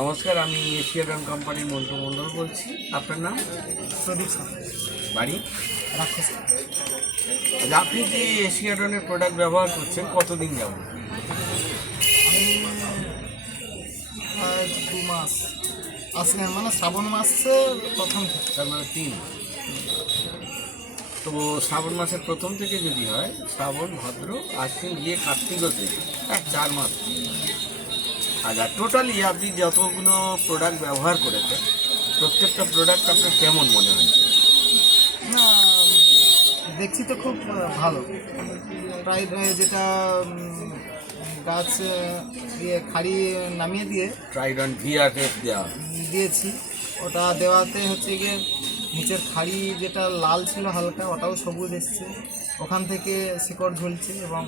নমস্কার, আমি এশিয়াডন কোম্পানির মন্টু মণ্ডল বলছি। আপনার নাম? প্রদীপ স্যার, বাড়ি? রাক্ষস। আপনি যে এশিয়াডনের প্রোডাক্ট ব্যবহার করছেন কতদিন যাবত? আমি প্রায় 2 মাস আসলেন, মানে শ্রাবণ মাসে প্রথম থেকে। তার মানে 3। তো শ্রাবণ মাসের প্রথম থেকে যদি হয়, শ্রাবণ, ভাদ্র, আশ্বিন গিয়ে কার্তিকতে 4 মাস। আচ্ছা, টোটালি আপনি যতগুলো প্রোডাক্ট ব্যবহার করেছেন প্রত্যেকটা প্রোডাক্ট আপনার কেমন মনে হয়েছে? না, দেখছি তো খুব ভালো। প্রায় যেটা গাছ দিয়ে খাড়ি নামিয়ে দিয়ে ট্রাইডন ভিআরএফ দেওয়া দিয়েছি, ওটা দেওয়াতে হচ্ছে গিয়ে নিচের খাড়ি যেটা লাল ছিল হালকা, ওটাও সবুজ এসছে, ওখান থেকে শিকড় ঝুলছে এবং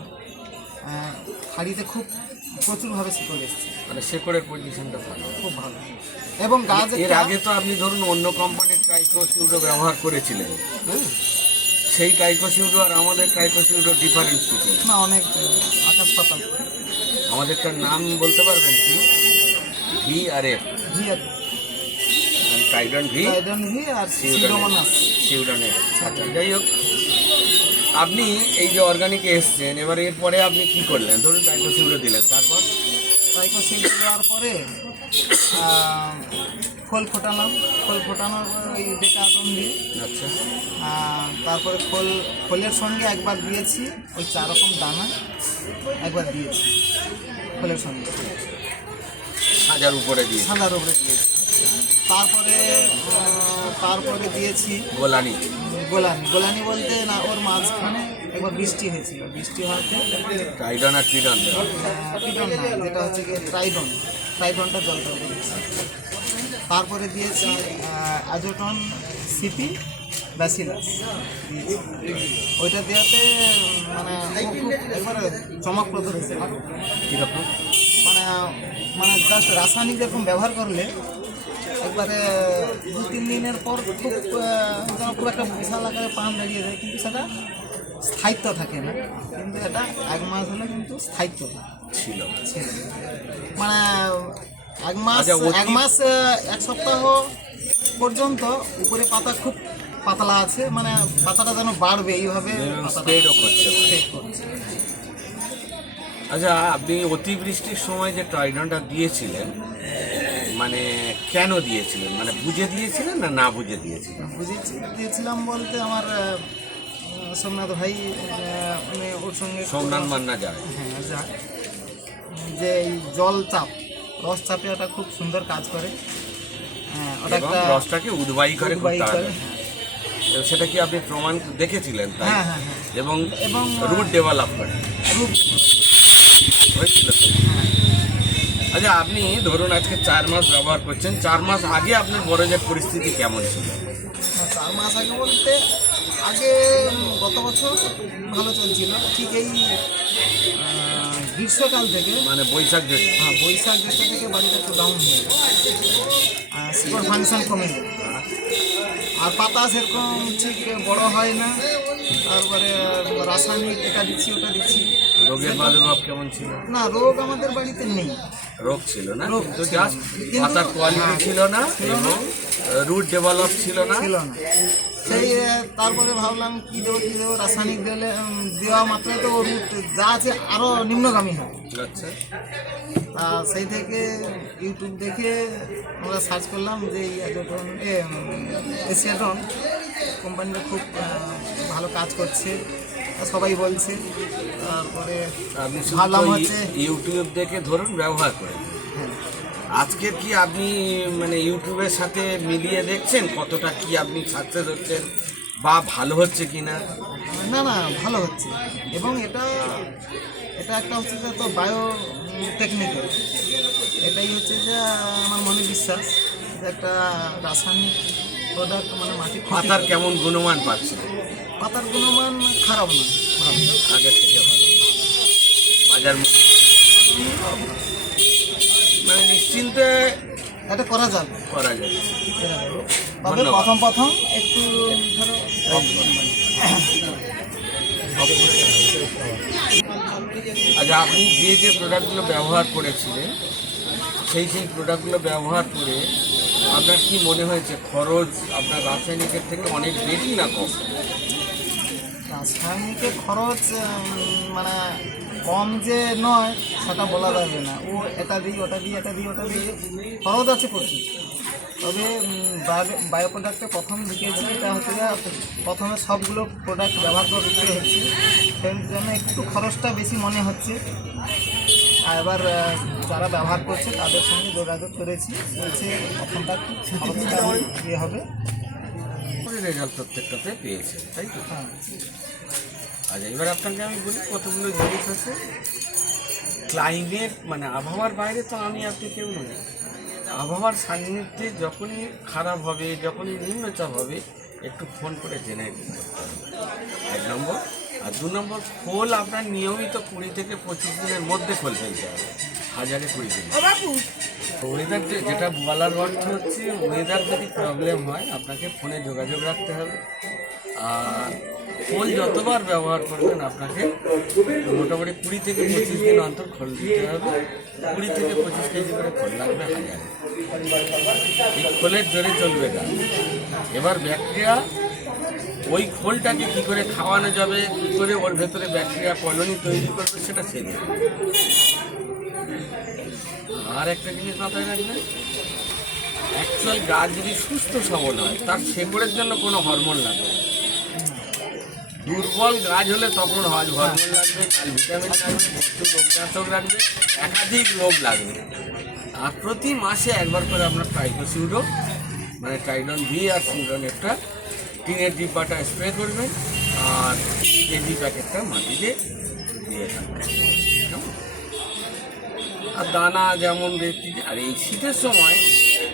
খাড়িতে খুব প্রচুরভাবে শিকড় এসছে, মানে শেকড়ের পজিশনটা ভালো, খুব ভালো। এবং গাছ এর আগে তো আপনি ধরুন অন্য কোম্পানির ট্রাইকোসিউডো ব্যবহার করেছিলেন, হ্যাঁ? সেই ট্রাইকোসিউডো আর আমাদের ট্রাইকোসিউডো ডিফারেন্স কিছু? না, অনেক আকাশ পাতাল। আমাদেরটার নাম বলতে পারবেন কি? ভিআরএফ, ভি আর ট্রাইডন ভি, টাইডন ভি আর সিউডোমোনাস। সিউডনের। আচ্ছা, যাই হোক, আপনি এই যে অর্গানিকে এসছেন, এবার এরপরে আপনি কি করলেন? ধরুন ট্রাইকোসিউডো দিলেন, তারপর ট্রাইকোসিউডো দেওয়ার পরে খোল ফোটালাম, খোল ফোটানোর পর ওই ডেকাটন দিয়ে, আচ্ছা, তারপরে খোলের সঙ্গে একবার দিয়েছি ওই 4 রকম দানা, একবার দিয়েছি খোলের সঙ্গে, হাজার উপরে দিয়ে সাদার উপরে দিয়েছি। তারপরে দিয়েছি গোলানি। গোলানি বলতে না, ওর মাঝখানে একবার বৃষ্টি হয়েছিল, বৃষ্টি হওয়াতে ট্রাইডন আর ট্রিডন দেওয়া। পিটন না, যেটা হচ্ছে গিয়ে ট্রাইডনটা জলটা দিয়েছি। তারপরে দিয়েছি অ্যাজোটন সিপি ব্যাসিলাস দিয়েছি। ওইটা দেওয়াতে মানে ও খুব একবারে চমকপ্রদ হয়েছে। কীরকম? মানে মানে জাস্ট রাসায়নিক যেরকম ব্যবহার করলে একবারে 2-3 দিনের পর খুব যেন খুব একটা বিশাল আকারে পান বেরিয়ে যায়, কিন্তু সেটা স্থায়িত্ব থাকে না। কিন্তু এটা 1 মাস হলে কিন্তু স্থায়িত্ব ছিল। মানে 1 মাস, আচ্ছা, 1 মাস 1 সপ্তাহ পর্যন্ত উপরে পাতা খুব পাতলা আছে, মানে পাতাটা যেন বাড়বে এইভাবে স্প্রেডও করছে। স্প্রেড করছে। আচ্ছা, আপনি অতিবৃষ্টির সময় যে ট্রাইডনটা দিয়েছিলেন, মানে কেন দিয়েছিলেন? মানে বুঝে দিয়েছিলেন না না বুঝে দিয়েছিলেন? দিয়েছিলাম বলতে আমার সোমনাথ ভাই, উনি ওর সঙ্গে সোমনাথ মান্না যায়। হ্যাঁ যায়, যে এই জল চাপ, রস চাপে ওটা খুব সুন্দর কাজ করে। হ্যাঁ, ওটা এবং একটা রসটাকে উদ্বায়ী করে খুব উদ্বায়ী করে, তাড়াতাড়ি। সেটা কি আপনি প্রমাণ দেখেছিলেন? তাই? হ্যাঁ হ্যাঁ হ্যাঁ। এবং এবং রুট ডেভেলপ করে রূপ, হয়েছিল তো? হ্যাঁ। আচ্ছা, আপনি ধরুন আজকে 4 মাস ব্যবহার করছেন, 4 মাস আগে আপনার বরজের পরিস্থিতি কেমন ছিল? 4 মাস আগে বলতে আগে গত বছর ভালো চলছিল, ঠিক এই গ্রীষ্মকাল থেকে, মানে বৈশাখ জ্যৈষ্ঠ। হ্যাঁ বৈশাখ জ্যৈষ্ঠ থেকে বাড়িটা একটু ডাউন হয়ে যায়, শিকড় ফাংশন কমে যায়, আর পাতা সেরকম ঠিক বড় হয় না। তারপরে রাসায়নিক এটা দিচ্ছি ওটা দিচ্ছি, রোগের প্রাদুর্ভাব কেমন ছিল? না রোগ আমাদের বাড়িতে নেই। রোগ ছিল না, রোগ কিন্তু ছিল জাস্ট না। কিন্তু পাতার কোয়ালিটি ছিল না এবং রুট ডেভেলপ ছিল না। সেই তারপরে ভাবলাম কি দেবো রাসায়নিক দিলে দেওয়া মাত্রই তো রুট যা আছে আরও নিম্নগামী হয়। আচ্ছা, সেই থেকে ইউটিউব দেখে আমরা সার্চ করলাম যে এশিয়াডন কোম্পানিটা খুব ভালো কাজ করছে, সবাই বলছে। তারপরে আপনি ভাবলাম শুধু হচ্ছে ইউটিউব দেখে ধরুন ব্যবহার করেন। হ্যাঁ, আজকের কি আপনি মানে ইউটিউবের সাথে মিলিয়ে দেখছেন কতটা কি আপনি সাকসেস হচ্ছেন বা ভালো হচ্ছে কিনা? না না ভালো হচ্ছে। এবং এটা একটা হচ্ছে যে তো বায়ো টেকনিক্যাল, এটাই হচ্ছে যে আমার মনে বিশ্বাস যে একটা রাসায়নিক প্রোডাক্ট মানে মাটি পাতার কেমন গুণমান পাচ্ছে? পাতার গুণমান খারাপ না, ভালো, আগের থেকে ভালো। বাজার মূল্য মানে নিশ্চিন্তে এটা করা যাবে। করা যায়। তবে ধন্যবাদ। প্রথম একটু ধরো আচ্ছা, আপনি যে প্রোডাক্টগুলো ব্যবহার করেছিলেন সেই প্রোডাক্টগুলো ব্যবহার করে আপনার কি মনে হয়েছে খরচ আপনার রাসায়নিকের থেকে অনেক বেশি না কম? রাসায়নিকের খরচ মানে কম যে নয় সেটা বলা যাবে না। ও এটা দিই ওটা দিই এটা দিই ওটা দিই খরচ আছে প্রচুর। তবে বায়ো প্রোডাক্টে প্রথম দিকেছি এটা হচ্ছে যে প্রথমে সবগুলো প্রোডাক্ট ব্যবহার করতে হচ্ছে, সেই জন্য একটু খরচটা বেশি মনে হচ্ছে। আর এবার যারা ব্যবহার করছে তাদের সঙ্গে যোগাযোগ করেছি, বলছে প্রথমটা খরচটা ইয়ে হবে। রেজাল্ট প্রত্যেকটাতে পেয়েছে, তাই তো? হ্যাঁ, আচ্ছা, এবার আপনাকে আমি বলি কতগুলো জিনিস আছে। ক্লাইমেট মানে আবহাওয়ার বাইরে তো আমি আপনি কেউ নই। আবহাওয়ার সান্নিধ্যে যখনই খারাপ হবে, যখনই নিম্নচাপ হবে, একটু ফোন করে জেনে নিতে হবে, 1 নম্বর। আর 2 নম্বর, খোল আপনার নিয়মিত 20 থেকে 25 দিনের মধ্যে খোল ফেলতে হবে, 1020 দিন। ওয়েদার যেটা বলার অর্থ হচ্ছে, ওয়েদার যদি প্রবলেম হয় আপনাকে ফোনে যোগাযোগ রাখতে হবে। আর খোল যতবার ব্যবহার করবেন আপনাকে মোটামুটি 20 থেকে 25 দিন অন্তর খোল দিতে হবে। 20 থেকে 25 কেজি করে খোল লাগবে হাজারে। এই খোলের জোরে চলবে না। এবার ব্যাকটেরিয়া ওই খোলটাকে কী করে খাওয়ানো যাবে, কী করে ওর ভেতরে ব্যাকটেরিয়া কলোনি তৈরি করবে, সেটা সে দেবে। আর একটা জিনিস মাথায় রাখবেন, অ্যাকচুয়াল গাছ যদি সুস্থ সবল হয় তার শেকড়ের জন্য কোনো হরমোন লাগবে না। দুর্বল গাছ হলে তখন হরমোন লাগবে, ভিটামিন লাগবে, রোগনাশক লাগবে, একাধিক রোগ লাগবে। আর প্রতি মাসে একবার করে আপনার ট্রাইকোসিউডো মানে টাইডন ভি আর সিউডন একটা টিনের ডিব্বাটা স্প্রে করবেন, আর কেজি প্যাকেটটা মাটিতে দিয়ে থাকবেন। আর দানা যেমন দেখি, আর এই শীতের সময়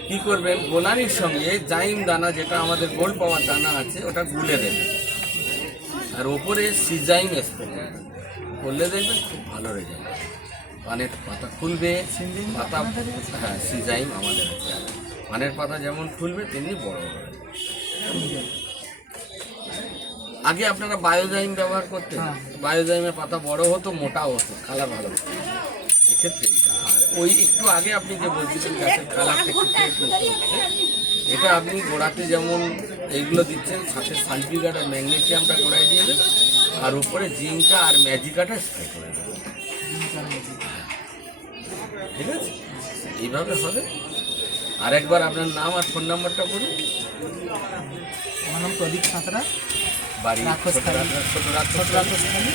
কী করবেন, গোলানির সঙ্গে জাইম দানা, যেটা আমাদের গোল্ড পাওয়ার দানা আছে, ওটা গুলে দেবেন, আর ওপরে সিজাইম স্প্রে করলে দেখবেন খুব ভালো রেজাল্ট। পানের পাতা খুলবে, পাতা, হ্যাঁ সিজাইম আমাদের আছে। পানের পাতা যেমন খুলবে তেমনি বড় হবে। আগে আপনারা বায়োজাইম ব্যবহার করতেন, বায়োজাইমের পাতা বড় হতো, মোটাও হতো, কালার ভালো হতো। এক্ষেত্রে এইটা, আর ওই একটু আগে আপনি যে বলছিলেন গাছের কালারটা একটু চেঞ্জ করতে হচ্ছে, এটা আপনি গোড়াতে যেমন এইগুলো দিচ্ছেন, সাথে সালফিগার আর ম্যাগনেসিয়ামটা গোড়ায় দিয়ে দেবেন, আর উপরে জিঙ্কা আর ম্যাজিকাটা স্প্রে করে দেবেন। ঠিক আছে, এইভাবে হবে। আর একবার আপনার নাম আর ফোন নাম্বারটা বলুন। আমার নাম প্রদীপ সাঁতরা, বাড়ি রাক্ষসখালী। ছোট রাক্ষসখালী।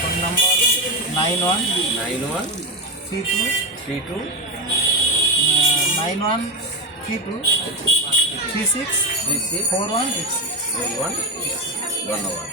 ফোন নম্বর 9132 364186। ধন্যবাদ।